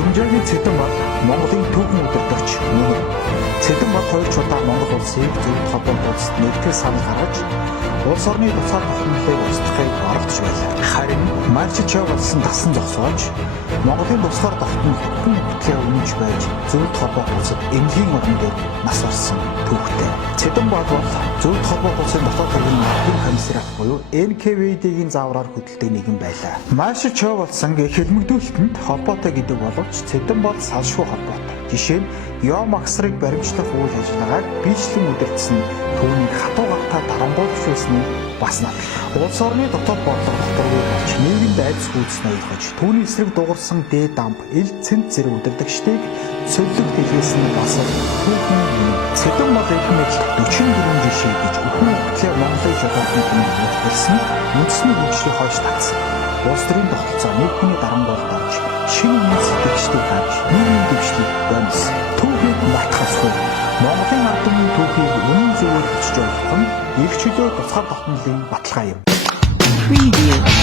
Юмжаагийн Цэдэн бол Монголын түүхэн удирдагч мөн. Цэдэн бол 2 удаа Монгол улсыг зөвхөн холбоот улсад нэгтгэл санал гаргаж улс орны тусгай тогтнолыг устгахыг оролдож байлаа. Харин Марчичаа болсон дасан зогсоож Монголын тусгаар тогтнол хүн бүтгээ өмнөж байж зөвхөн холбоот улсад эмнэлгийн орон дээр нас барсан түүхтэй. Цэдэн бол зөвхөн холбоот улсын дотоод хэргийн мартын комиссариат буюу НКВД-ийн заавраар хөдөлдөг нэгэн байлаа. Марчичаа болсон хэлмэгдүүлэлтэнд холбоотой гэдэг боловч Цэдэн бол салшгүй холбоотой. Жишээ нь Йом Аксрыг баримтлах үйл ажиллагааг бичлэн удирдсан түүнийг хатуу гартаа дарамгуулж байсныг бас над. Улс орны дотоод бодлого дотор болж нийгэмд айдас хүйцэн ойлгож түүний эсрэг дуурсан дээд дамп ил цэнт зэрэг удирдагчдыг цөллөг хэлгээсэн бас түүхэн юм. Цэдэн бол ихмэл 44 жишээ гэж өхөн хөтлөө Монголын жолоодны хүмүүс хэлсэн үндэсний хөгжлийн хойш татсан. Улс төрийн тогтолцоо нэг хүний дарамгуулалт орж шинэ үндэс сэтгэгчдийг гарч нийгмийн дэвшлиг гомс түүхийг мартахсгүй. Монголын ард түмний түүхийг үнэн зөвөөр хүчж ойлгох нь эрх чөлөө тусгай тогтнолын баталгаа юм. Preview